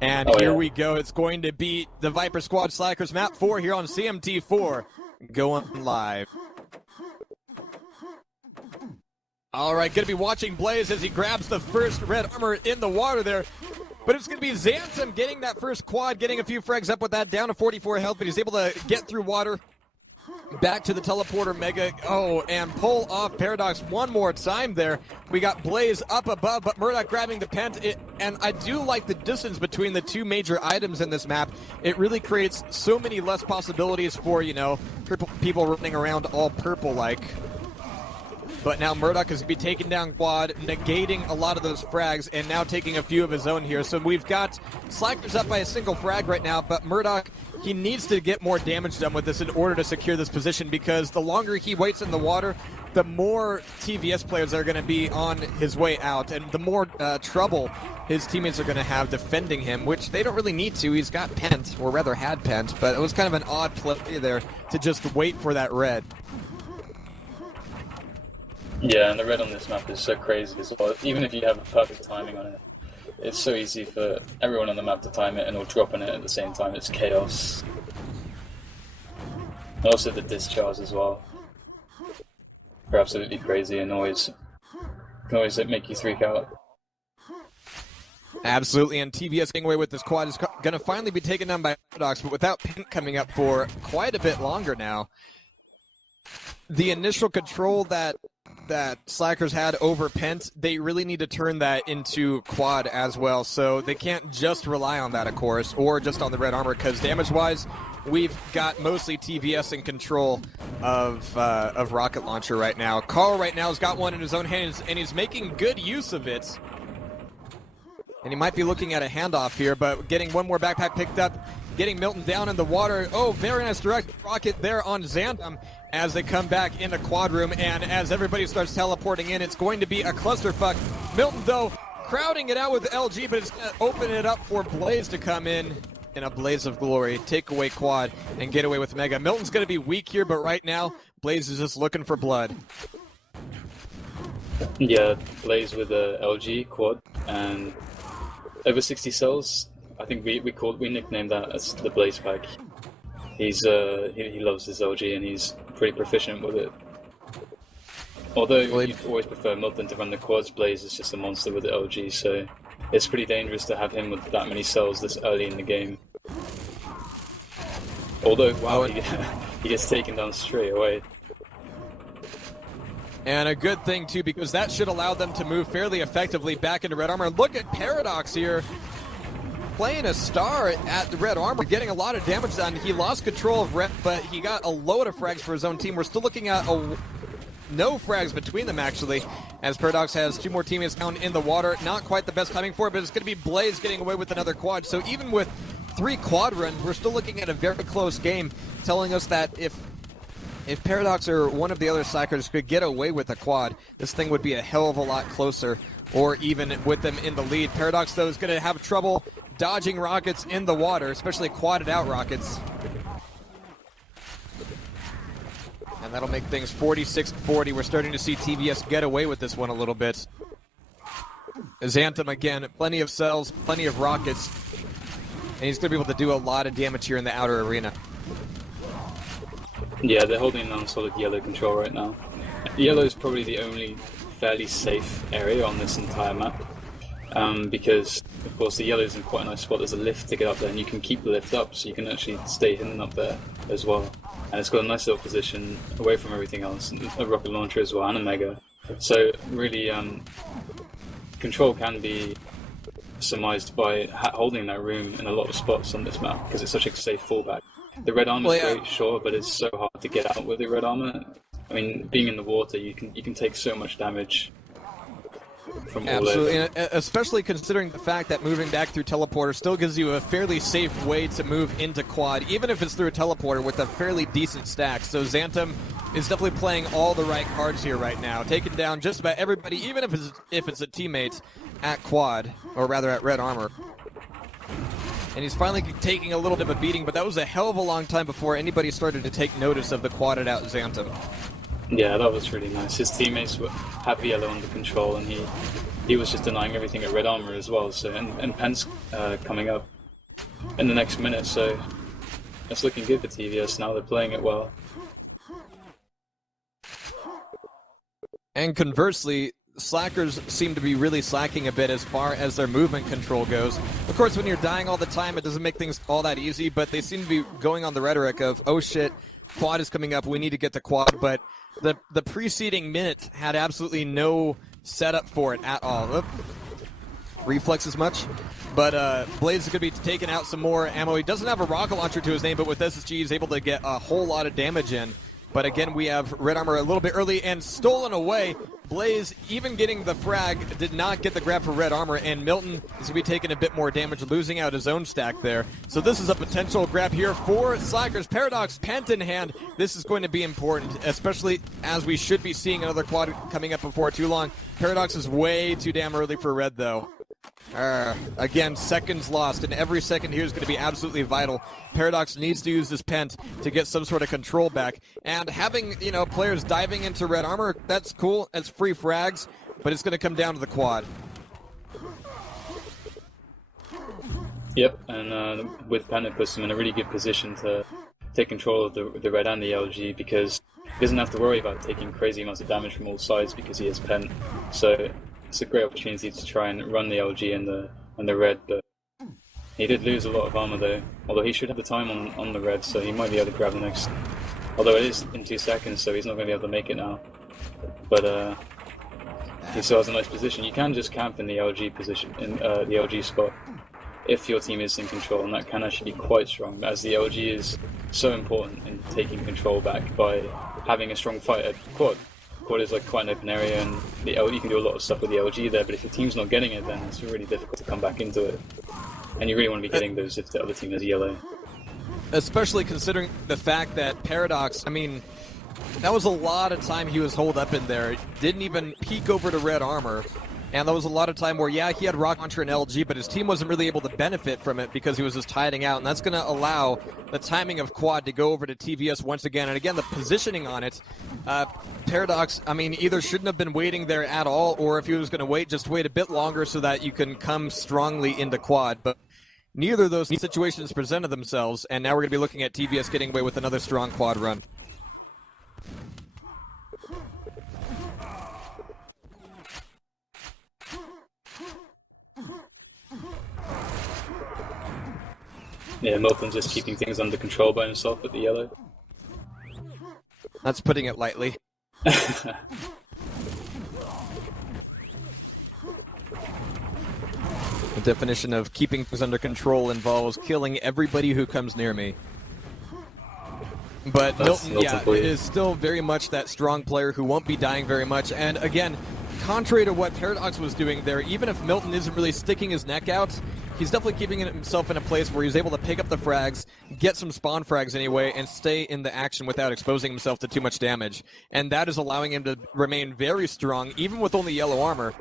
And here we go. It's going to be the Viper Squad Slackers map 4 here on CMT4 going live. All right, going to be watching Blaze as he grabs the first red armor in the water there. But it's going to be Xantom getting that first quad, getting a few frags up with that, down to 44 health, but he's able to get through water. Back to the teleporter Mega. Oh, and pull off Paradoks one more time there. We got Blaze up above, but Murdoch grabbing the pent. And I do like the distance between the two major items in this map. It really creates so many less possibilities for, you know, people running around all purple-like. But now Murdoch is going to be taking down quad, negating a lot of those frags, and now taking a few of his own here. So we've got Slackers up by a single frag right now, but Murdoch, he needs to get more damage done with this in order to secure this position, because the longer he waits in the water, the more TVS players are going to be on his way out, and the more trouble his teammates are going to have defending him, which they don't really need to. He's got pent, or rather had pent, but it was kind of an odd play there to just wait for that red. Yeah, and the red on this map is so crazy as well. Even if you have perfect timing on it, it's so easy for everyone on the map to time it and all drop on it at the same time. It's chaos. And also the discharge as well. They're absolutely crazy and can always make you freak out. Absolutely, and TVS getting away with this quad is going to finally be taken down by Paradoks, but without Pink coming up for quite a bit longer now. The initial control that Slackers had over Pent, they really need to turn that into quad as well. So they can't just rely on that, of course, or just on the red armor, because damage-wise, we've got mostly TVS in control of rocket launcher right now. Carl right now has got one in his own hands, and he's making good use of it. And he might be looking at a handoff here, but getting one more backpack picked up, getting Milton down in the water. Oh, very nice direct rocket there on Xantom as they come back in the quad room, and as everybody starts teleporting in, it's going to be a clusterfuck. Milton, though, crowding it out with LG, but it's going to open it up for Blaze to come in a blaze of glory, take away quad, and get away with Mega. Milton's going to be weak here, but right now, Blaze is just looking for blood. Yeah, Blaze with a LG quad and over 60 cells. I think we nicknamed that as the Blaze pack. He's he loves his LG and he's pretty proficient with it. Although you'd always prefer Milton to run the quads, Blaze is just a monster with the LG, so it's pretty dangerous to have him with that many cells this early in the game. Although, wow, he gets taken down straight away. And a good thing, too, because that should allow them to move fairly effectively back into red armor. Look at Paradoks here, playing a star at the red armor, getting a lot of damage done. He lost control of red, but he got a load of frags for his own team. We're still looking at no frags between them, actually, as Paradoks has two more teammates down in the water. Not quite the best timing for it, but it's going to be Blaze getting away with another quad. So even with 3 quad runs, we're still looking at a very close game, telling us that if Paradoks or one of the other Slackers could get away with a quad, this thing would be a hell of a lot closer, or even with them in the lead. Paradoks, though, is going to have trouble dodging rockets in the water, especially quadded out rockets. And that'll make things 46-40. We're starting to see TVS get away with this one a little bit. Xantom, again, plenty of cells, plenty of rockets, and he's going to be able to do a lot of damage here in the outer arena. Yeah, they're holding on solid yellow control right now. Yellow is probably the only fairly safe area on this entire map. Because, of course, the yellow is in quite a nice spot. There's a lift to get up there, and you can keep the lift up, so you can actually stay hidden up there as well. And it's got a nice little position away from everything else, and a rocket launcher as well, and a Mega. So, really, control can be surmised by holding that room in a lot of spots on this map, because it's such a safe fallback. The red armor is great, sure, but it's so hard to get out with the red armor. I mean, being in the water, you can take so much damage. Absolutely, and especially considering the fact that moving back through teleporter still gives you a fairly safe way to move into quad, even if it's through a teleporter with a fairly decent stack. So Xantom is definitely playing all the right cards here right now, taking down just about everybody, even if it's a teammate at quad, or rather at red armor. And he's finally taking a little bit of a beating, but that was a hell of a long time before anybody started to take notice of the quadded out Xantom. Yeah, that was really nice. His teammates had the yellow under control, and he was just denying everything at red armor as well. So and Penn's coming up in the next minute, so it's looking good for TVS now. They're playing it well. And conversely, Slackers seem to be really slacking a bit as far as their movement control goes. Of course, when you're dying all the time, it doesn't make things all that easy, but they seem to be going on the rhetoric of, oh shit, quad is coming up, we need to get the quad, but the preceding minute had absolutely no setup for it at all. Oop. Reflex as much. But Blaze is going to be taking out some more ammo. He doesn't have a rocket launcher to his name, but with SSG he's able to get a whole lot of damage in. But again, we have red armor a little bit early and stolen away. Blaze, even getting the frag, did not get the grab for red armor, and Milton is going to be taking a bit more damage, losing out his own stack there. So this is a potential grab here for Slackers. Paradoks, pent in hand. This is going to be important, especially as we should be seeing another quad coming up before too long. Paradoks is way too damn early for red, though. Again, seconds lost, and every second here is going to be absolutely vital. Paradoks needs to use this pent to get some sort of control back. And having, players diving into red armor, that's cool. That's free frags, but it's going to come down to the quad. Yep, and with Pen, it puts him in a really good position to take control of the red and the LG, because he doesn't have to worry about taking crazy amounts of damage from all sides because he has Pen. So it's a great opportunity to try and run the LG and the red, but he did lose a lot of armor though, although he should have the time on the red, so he might be able to grab the next, although it is in 2 seconds, so he's not going to be able to make it now. But he still has a nice position. You can just camp in the LG position, in the LG spot, if your team is in control, and that can actually be quite strong, as the LG is so important in taking control back by having a strong fight at quad. Quad is like quite an open area, and you can do a lot of stuff with the LG there, but if your team's not getting it, then it's really difficult to come back into it. And you really want to be getting those if the other team is yellow. Especially considering the fact that Paradoks, that was a lot of time he was holed up in there. Didn't even peek over to red armor. And that was a lot of time where, yeah, he had rocket launcher and LG, but his team wasn't really able to benefit from it because he was just hiding out. And that's going to allow the timing of quad to go over to TVS once again. And again, the positioning on it, Paradoks, either shouldn't have been waiting there at all, or if he was going to wait, just wait a bit longer so that you can come strongly into quad. But neither of those situations presented themselves, and now we're going to be looking at TVS getting away with another strong quad run. Yeah, Milton's just keeping things under control by himself with the yellow. That's putting it lightly. The definition of keeping things under control involves killing everybody who comes near me. But Milton, is still very much that strong player who won't be dying very much. And again, contrary to what Paradoks was doing there, even if Milton isn't really sticking his neck out, he's definitely keeping himself in a place where he's able to pick up the frags, get some spawn frags anyway, and stay in the action without exposing himself to too much damage. And that is allowing him to remain very strong, even with only yellow armor,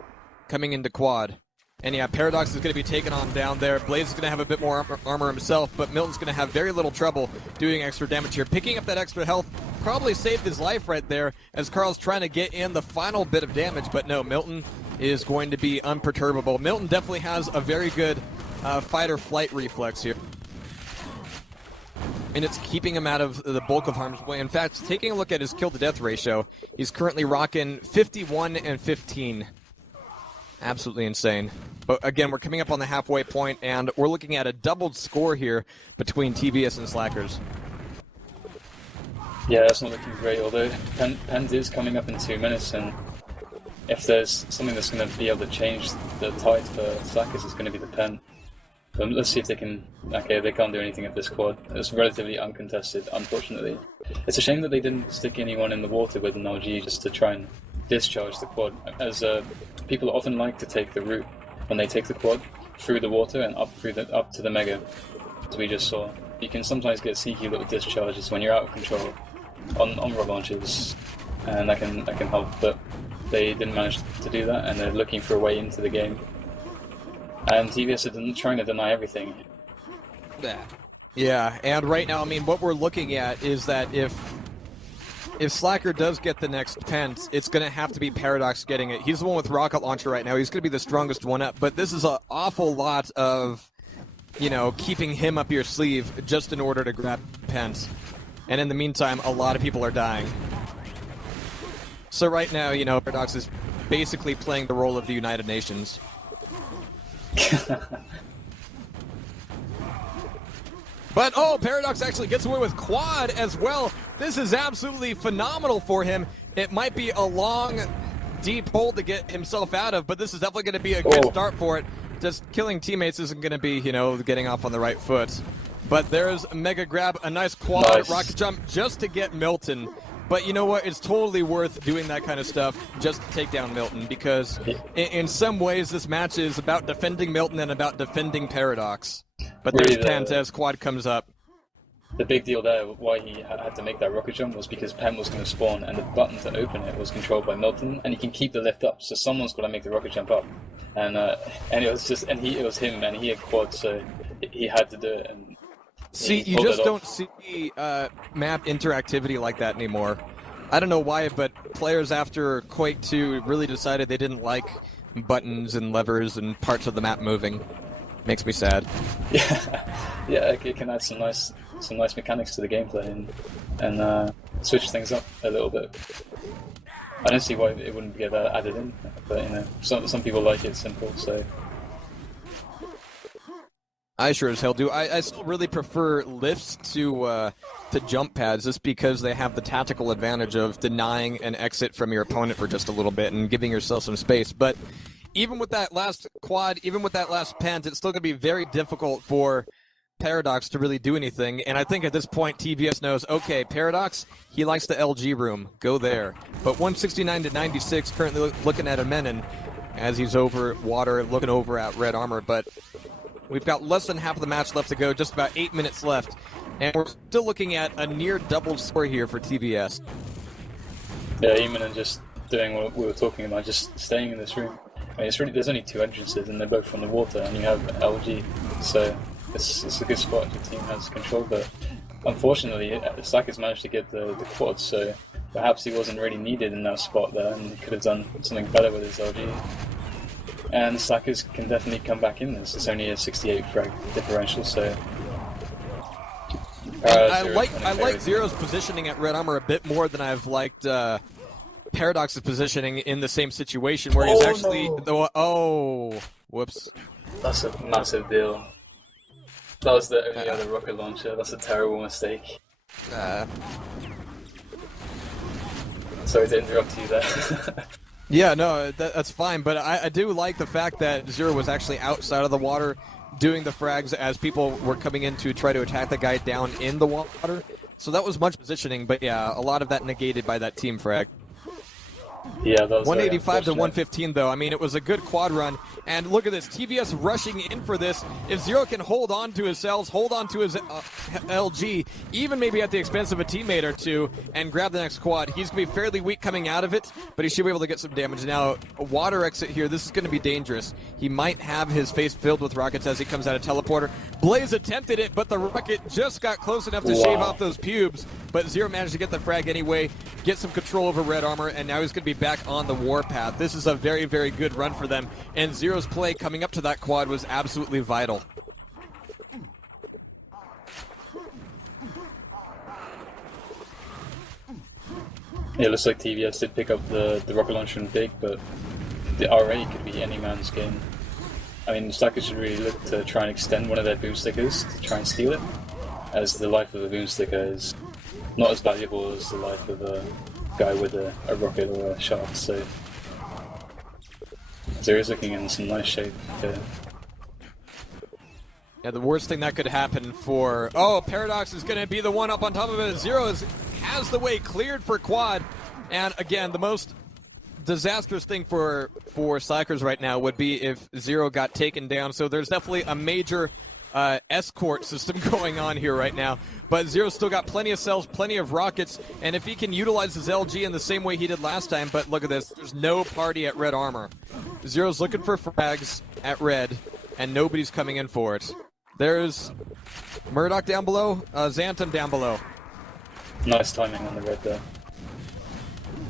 coming into quad. And yeah, Paradoks is going to be taken on down there. Blaze is going to have a bit more armor himself, but Milton's going to have very little trouble doing extra damage here. Picking up that extra health probably saved his life right there as Carl's trying to get in the final bit of damage, but no, Milton is going to be unperturbable. Milton definitely has a very good fight or flight reflex here. And it's keeping him out of the bulk of harm's way. In fact, taking a look at his kill-to-death ratio, he's currently rocking 51 and 15. Absolutely insane. But again, we're coming up on the halfway point, and we're looking at a doubled score here between TVS and Slackers. Yeah, that's not looking great, although Pens is coming up in 2 minutes, and if there's something that's going to be able to change the tide for Slackers, it's going to be the Pen. But let's see if they can... Okay, they can't do anything at this quad. It's relatively uncontested, unfortunately. It's a shame that they didn't stick anyone in the water with an LG just to try and discharge the quad, as people often like to take the route when they take the quad through the water and up to the mega, as we just saw. You can sometimes get sneaky little discharges when you're out of control on rocket launches, and that can help, but they didn't manage to do that, and they're looking for a way into the game. And TVS are trying to deny everything. Yeah, and right now, what we're looking at is that if if Slacker does get the next pent, it's going to have to be Paradoks getting it. He's the one with rocket launcher right now. He's going to be the strongest one up, but this is an awful lot of, you know, keeping him up your sleeve just in order to grab pent. And in the meantime, a lot of people are dying. So right now, you know, Paradoks is basically playing the role of the United Nations. But, oh, Paradoks actually gets away with quad as well. This is absolutely phenomenal for him. It might be a long, deep hole to get himself out of, but this is definitely going to be a good start for it. Just killing teammates isn't going to be, you know, getting off on the right foot. But there's a mega grab, a nice quad rocket jump just to get Milton. But you know what? It's totally worth doing that kind of stuff just to take down Milton, because in some ways this match is about defending Milton and about defending Paradoks. But there's Pent as quad comes up. The big deal there, why he had to make that rocket jump, was because Pen was going to spawn, and the button to open it was controlled by Milton, and he can keep the lift up, so someone's got to make the rocket jump up. And it was just, it was him, and he had quad, so he had to do it. And see, you just don't see map interactivity like that anymore. I don't know why, but players after Quake 2 really decided they didn't like buttons and levers and parts of the map moving. Makes me sad. Yeah, it can add some nice mechanics to the gameplay and switch things up a little bit. I don't see why it wouldn't get added in, but you know, some people like it simple, so. I sure as hell do. I still really prefer lifts to jump pads, just because they have the tactical advantage of denying an exit from your opponent for just a little bit and giving yourself some space. But even with that last quad, even with that last pent, it's still going to be very difficult for Paradoks to really do anything. And I think at this point, TVS knows, okay, Paradoks, he likes the LG room. Go there. But 169 to 96, currently looking at Ihminen as he's over water, looking over at red armor. But we've got less than half of the match left to go, just about 8 minutes left. And we're still looking at a near double score here for TVS. Yeah, Ihminen just doing what we were talking about, just staying in this room. I mean, there's only two entrances, and they're both from the water, and you have LG, so it's a good spot if the team has control. But unfortunately, Slacker's managed to get the quad, so perhaps he wasn't really needed in that spot there, and he could have done something better with his LG. And Slackers can definitely come back in this. It's only a 68 frag differential, so. I like Zero's positioning at red armor a bit more than I've liked Paradoks' positioning in the same situation, where he's actually whoops. That's a massive deal. That was the only other rocket launcher. That's a terrible mistake. Sorry to interrupt you there. Yeah, no, that's fine, but I do like the fact that Zero was actually outside of the water doing the frags as people were coming in to try to attack the guy down in the water. So that was much positioning, but yeah, a lot of that negated by that team frag. Yeah, that was 185 to 115, though. I mean, it was a good quad run. And look at this, TVS rushing in for this. If Zero can hold on to his cells, hold on to his LG, even maybe at the expense of a teammate or two, and grab the next quad, he's going to be fairly weak coming out of it, but he should be able to get some damage. Now, a water exit here, this is going to be dangerous. He might have his face filled with rockets as he comes out of teleporter. Blaze attempted it, but the rocket just got close enough to shave off those pubes, but Zero managed to get the frag anyway, get some control over red armor, and now he's going to be back on the warpath. This is a very, very good run for them, and Zero's play coming up to that quad was absolutely vital. Yeah, it looks like TVS did pick up the rocket launcher and big, but the RA could be any man's game. I mean, Slacker should really look to try and extend one of their boom stickers to try and steal it, as the life of a boom sticker is not as valuable as the life of a guy with a rocket or a shaft, so Zero's looking in some nice shape here. Yeah, the worst thing that could happen for... Oh, Paradoks is going to be the one up on top of it. Zero has the way cleared for quad. And again, the most disastrous thing for Slackers right now would be if Zero got taken down. So there's definitely a major escort system going on here right now. But Zero's still got plenty of cells, plenty of rockets, and if he can utilize his LG in the same way he did last time, but look at this, there's no party at red armor. Zero's looking for frags at red, and nobody's coming in for it. There's Murdoch down below, Xantom down below. Nice timing on the red there.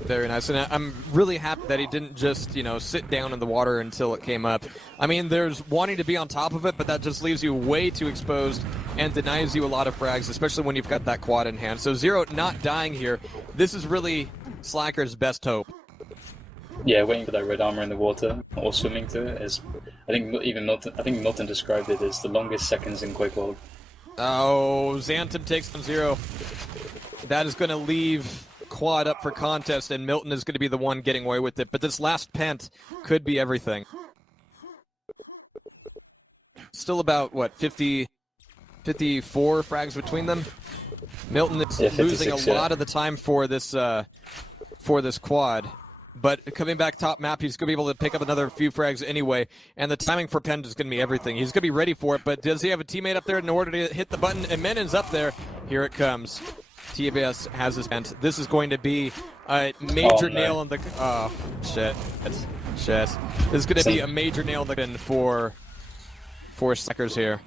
Very nice, and I'm really happy that he didn't just, sit down in the water until it came up. I mean, there's wanting to be on top of it, but that just leaves you way too exposed and denies you a lot of frags, especially when you've got that quad in hand. So Zero not dying here, this is really Slacker's best hope. Yeah, waiting for that red armor in the water or swimming to it is, I think Milton described it as the longest seconds in Quake World. Oh, Xantom takes on Zero. That is going to leave quad up for contest, and Milton is going to be the one getting away with it. But this last pent could be everything. Still about, 54 frags between them? Milton is losing a lot of the time for this quad. But coming back top map, he's going to be able to pick up another few frags anyway. And the timing for Pent is going to be everything. He's going to be ready for it, but does he have a teammate up there in order to hit the button? And Menen's up there. Here it comes. TBS has his Pent. This is going to be a major nail in the... Oh, shit. Shit. This is going to be a major nail in the gun for Slackers here.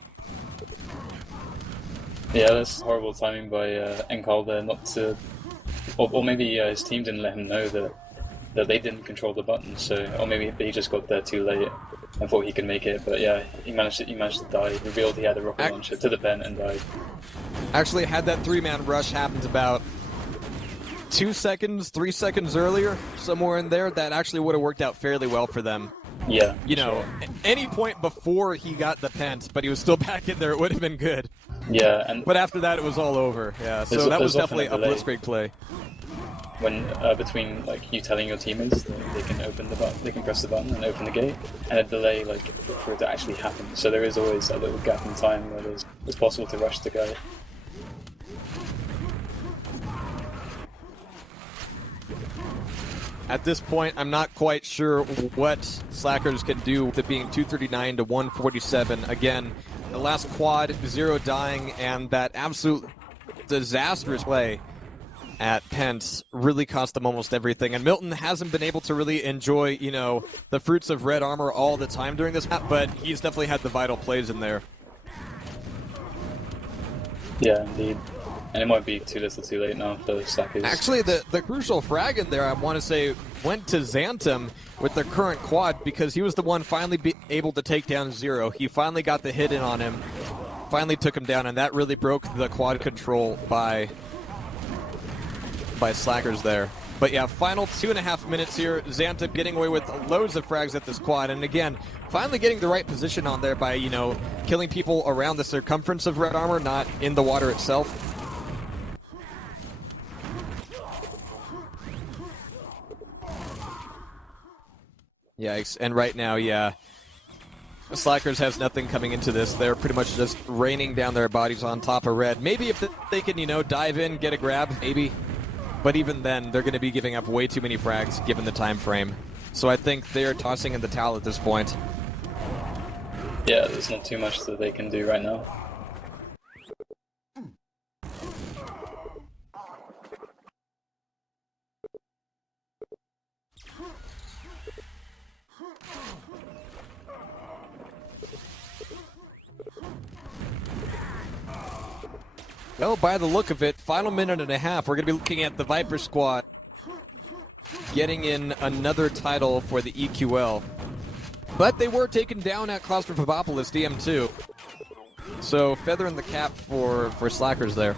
Yeah, that's horrible timing by Enkal there not to... Or maybe his team didn't let him know that they didn't control the button, or maybe he just got there too late and thought he could make it. But yeah, he managed to die. He revealed he had a rocket launcher to the pen and died. Actually, had that 3-man rush happened about 2 seconds, 3 seconds earlier, somewhere in there, that actually would have worked out fairly well for them. Yeah. Any point before he got the pent, but he was still back in there, it would have been good. Yeah, but after that, it was all over. Yeah, so that was definitely a blitzkrieg play. When between you telling your teammates that they can open the button, they can press the button and open the gate, and a delay for it to actually happen. So there is always a little gap in time where it's possible to rush the guy. At this point, I'm not quite sure what Slackers can do with it being 239 to 147. Again, the last quad, Zero dying, and that absolute disastrous play at Pence really cost them almost everything. And Milton hasn't been able to really enjoy, the fruits of red armor all the time during this map, but he's definitely had the vital plays in there. Yeah, indeed. And it might be too little too late now for Slackers. Actually, the crucial frag in there, I want to say, went to Xantom with their current quad because he was the one finally able to take down Zero. He finally got the hit in on him, finally took him down, and that really broke the quad control by Slackers there. But yeah, final 2.5 minutes here. Xantom getting away with loads of frags at this quad, and again, finally getting the right position on there by, killing people around the circumference of red armor, not in the water itself. Yikes, and right now, yeah, Slackers has nothing coming into this. They're pretty much just raining down their bodies on top of red. Maybe if they can, dive in, get a grab, maybe. But even then, they're going to be giving up way too many frags given the time frame. So I think they're tossing in the towel at this point. Yeah, there's not too much that they can do right now. Well, by the look of it, final minute and a half, we're going to be looking at the Viper squad getting in another title for the EQL. But they were taken down at Claustrophobopolis DM2. So, feather in the cap for Slackers there.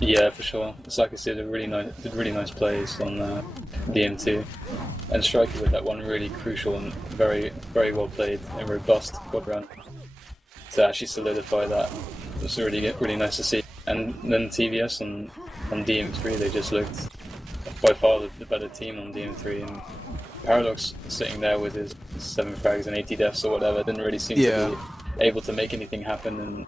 Yeah, for sure. Slackers did really nice plays on DM2, and Striker with that one really crucial and very, very well played and robust quad run to actually solidify that. It was really nice to see. And then TVS on DM3, they just looked by far the better team on DM3, and Paradoks sitting there with his 7 frags and 80 deaths or whatever didn't really seem to be able to make anything happen.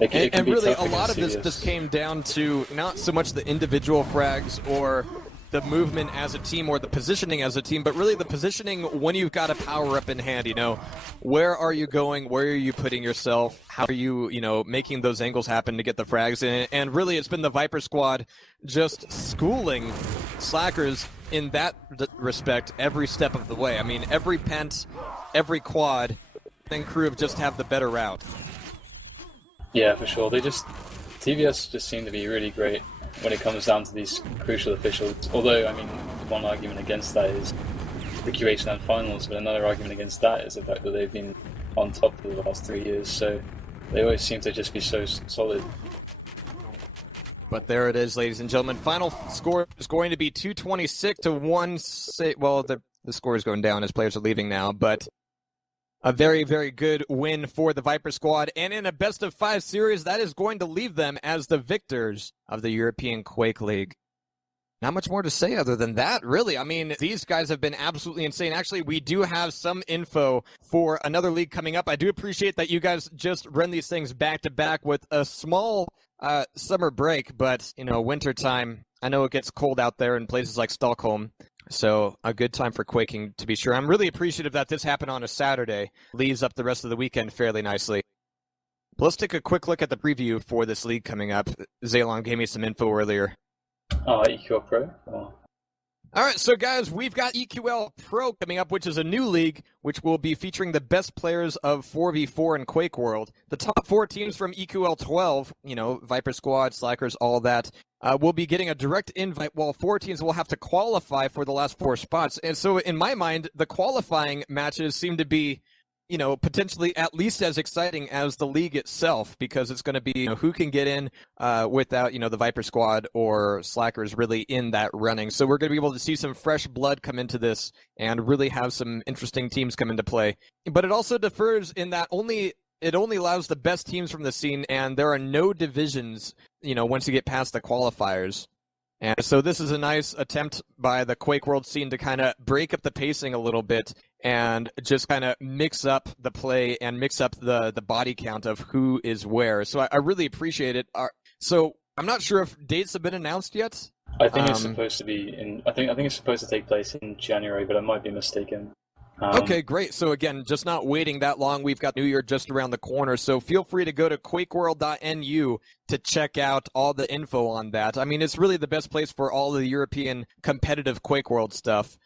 And really, a lot of this just came down to not so much the individual frags or the movement as a team or the positioning as a team, but really the positioning when you've got a power-up in hand, Where are you going? Where are you putting yourself? How are you, making those angles happen to get the frags in? And really, it's been the Viper squad just schooling Slackers in that respect every step of the way. I mean, every pent, every quad, and crew just have the better route. Yeah, for sure. TVS just seem to be really great when it comes down to these crucial officials. Although, I mean, one argument against that is the QH9 finals, but another argument against that is the fact that they've been on top for the last 3 years, so they always seem to just be so solid. But there it is, ladies and gentlemen. Final score is going to be 226 to 1. Well, the score is going down as players are leaving now, but a very, very good win for the Viper squad. And in a best-of-5 series, that is going to leave them as the victors of the European Quake League. Not much more to say other than that, really. I mean, these guys have been absolutely insane. Actually, we do have some info for another league coming up. I do appreciate that you guys just run these things back-to-back with a small summer break, but, you know, wintertime, I know it gets cold out there in places like Stockholm, so a good time for quaking, to be sure. I'm really appreciative that this happened on a Saturday. Leaves up the rest of the weekend fairly nicely. But let's take a quick look at the preview for this league coming up. Zaylon gave me some info earlier. EQL Pro? Oh. All right, so guys, we've got EQL Pro coming up, which is a new league, which will be featuring the best players of 4v4 in Quake World. The top 4 teams from EQL12, you know, Viper Squad, Slackers, all that, will be getting a direct invite, while 4 teams will have to qualify for the last 4 spots. And so in my mind, the qualifying matches seem to be, you know, potentially at least as exciting as the league itself, because it's going to be, you know, who can get in without, you know, the Viper Squad or Slackers really in that running. So we're going to be able to see some fresh blood come into this and really have some interesting teams come into play. But it also differs in that it only allows the best teams from the scene, and there are no divisions, you know, once you get past the qualifiers. And so this is a nice attempt by the Quake World scene to kind of break up the pacing a little bit and just kind of mix up the play and mix up the body count of who is where. So I really appreciate it. So I'm not sure if dates have been announced yet. I think it's supposed to be in. I think it's supposed to take place in January, but I might be mistaken. Okay, great. So again, just not waiting that long. We've got New Year just around the corner, so feel free to go to quakeworld.nu to check out all the info on that. I mean, it's really the best place for all the European competitive Quake World stuff.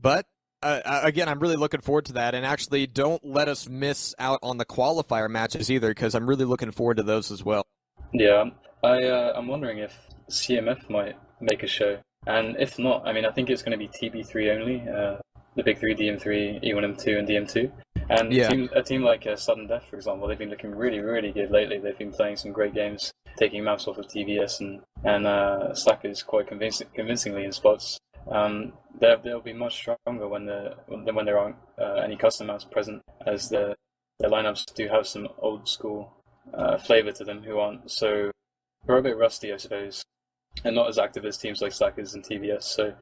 But again, I'm really looking forward to that, and actually don't let us miss out on the qualifier matches either, because I'm really looking forward to those as well. Yeah, I'm wondering if CMF might make a show, and if not, I mean, I think it's going to be TB3 only. The big 3, DM3, E1M2, and DM2. And yeah. a team like Sudden Death, for example, they've been looking really, really good lately. They've been playing some great games, taking maps off of TVS and Slackers quite convincingly in spots. They'll be much stronger when there aren't any custom maps present, as their lineups do have some old school flavor to them, who aren't so, they're a bit rusty, I suppose, and not as active as teams like Slackers and TVS. So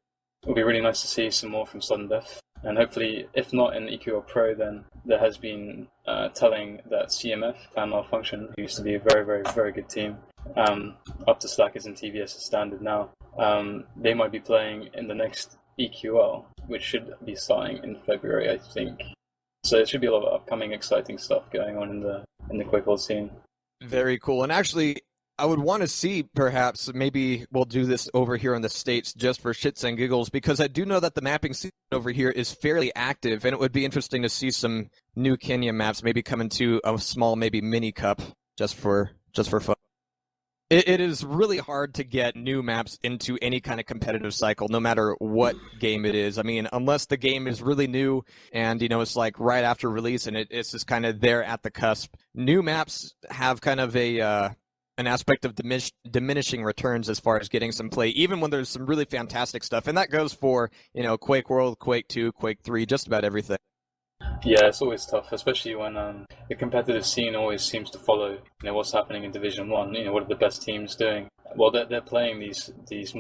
it'll be really nice to see some more from Sudden Death. And hopefully, if not in EQL Pro, then there has been telling that CMF, Fan Malfunction, who used to be a very, very, very good team, up to Slackers and TVS standard now, they might be playing in the next EQL, which should be starting in February, I think. So there should be a lot of upcoming exciting stuff going on in the Quake World scene. Very cool. And actually, I would want to see, perhaps, maybe we'll do this over here in the States just for shits and giggles, because I do know that the mapping scene over here is fairly active, and it would be interesting to see some new Kenya maps maybe come into a small, maybe mini cup, just for fun. It is really hard to get new maps into any kind of competitive cycle, no matter what game it is. I mean, unless the game is really new and, you know, it's like right after release and it's just kind of there at the cusp. New maps have kind of an aspect of diminishing returns as far as getting some play, even when there's some really fantastic stuff. And that goes for, you know, Quake World, Quake 2, Quake 3, just about everything. Yeah, it's always tough, especially when the competitive scene always seems to follow, you know, what's happening in Division 1, you know, what are the best teams doing. Well, they're playing these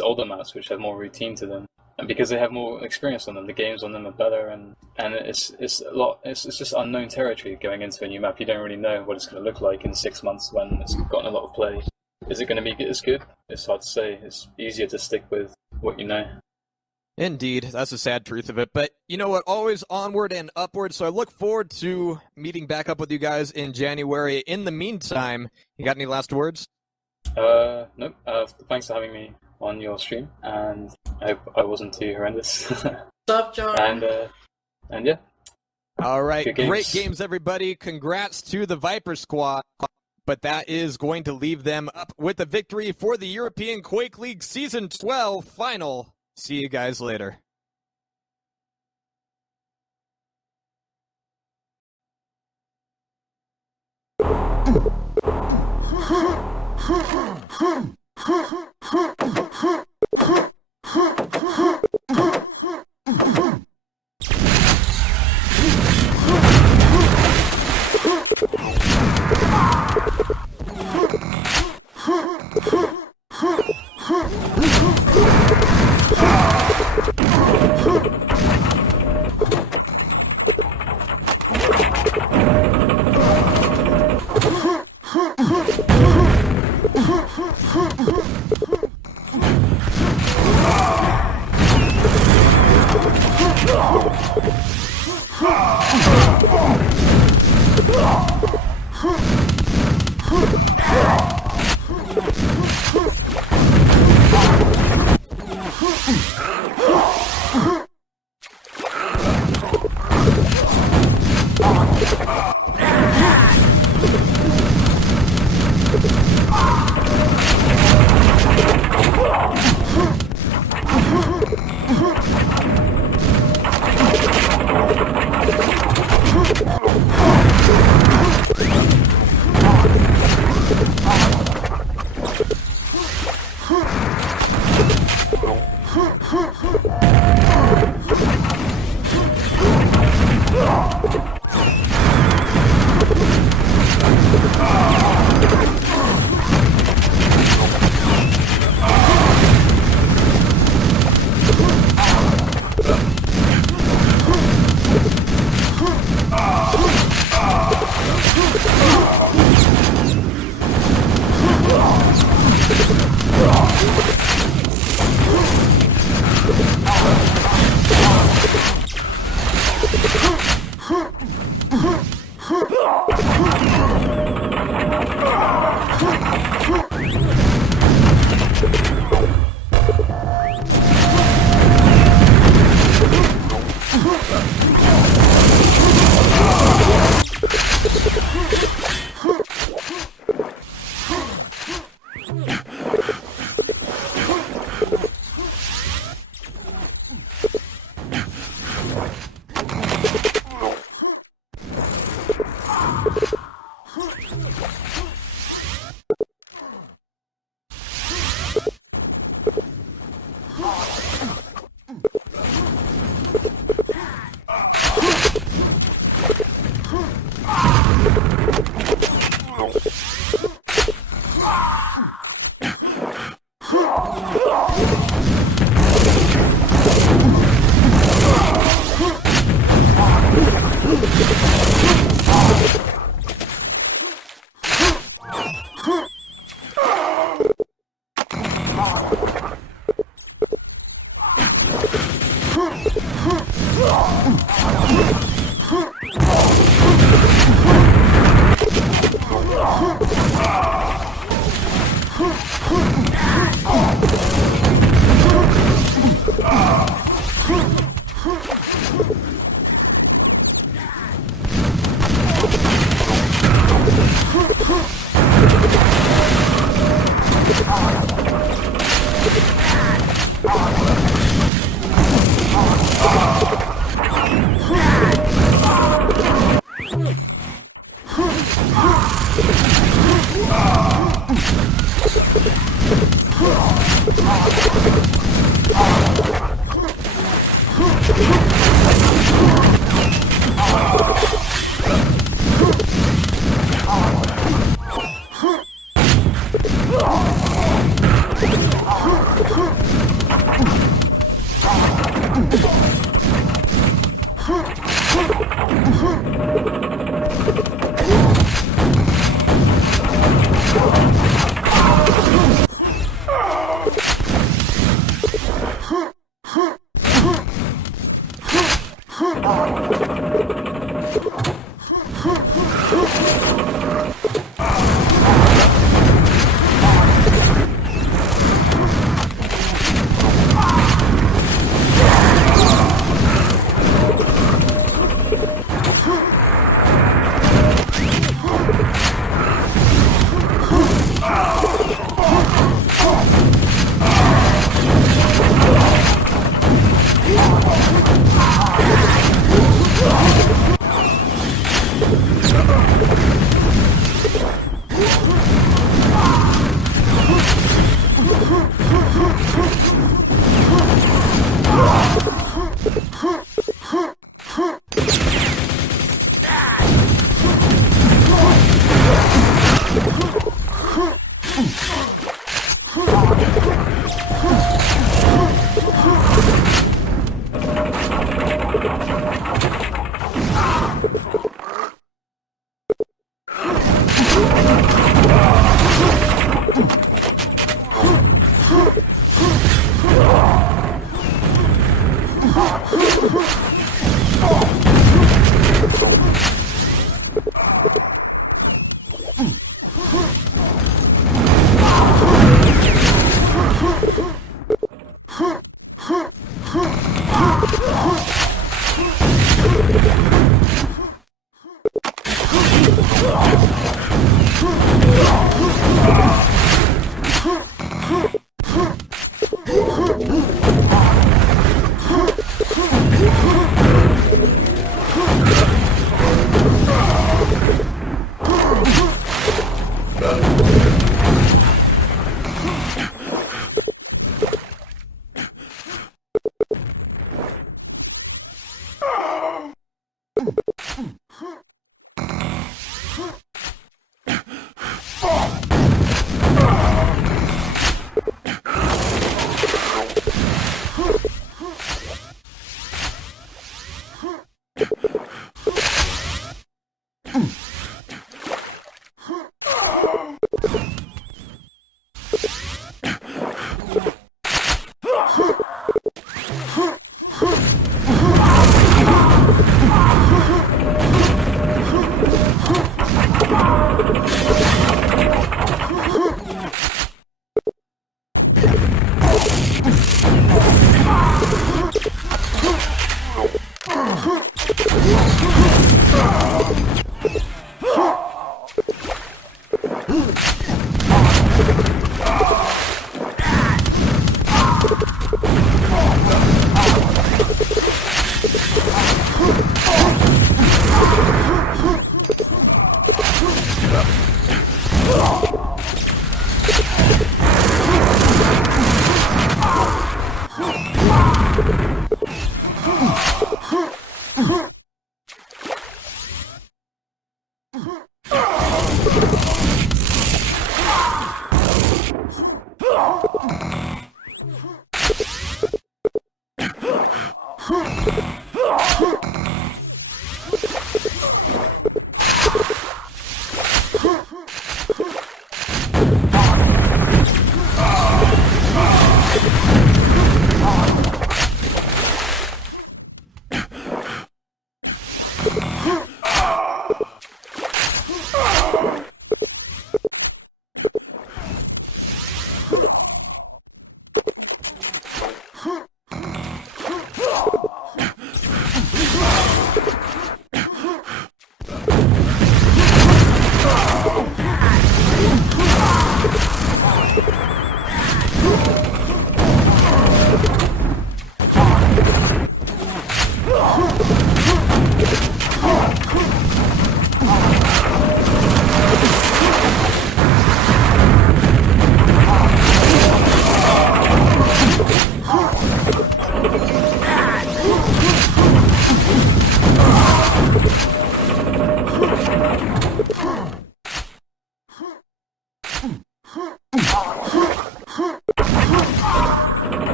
older maps, which have more routine to them. And because they have more experience on them, the games on them are better, and it's just unknown territory going into a new map. You don't really know what it's going to look like in 6 months when it's gotten a lot of play. Is it going to be as good? It's hard to say. It's easier to stick with what you know. Indeed, that's the sad truth of it. But you know what? Always onward and upward. So I look forward to meeting back up with you guys in January. In the meantime, you got any last words? Nope. Thanks for having me on your stream, and I hope I wasn't too horrendous. What's up, John? And yeah. All right, great games, everybody. Congrats to the Viper Squad. but that is going to leave them up with the victory for the European Quake League Season 12 final. See you guys later.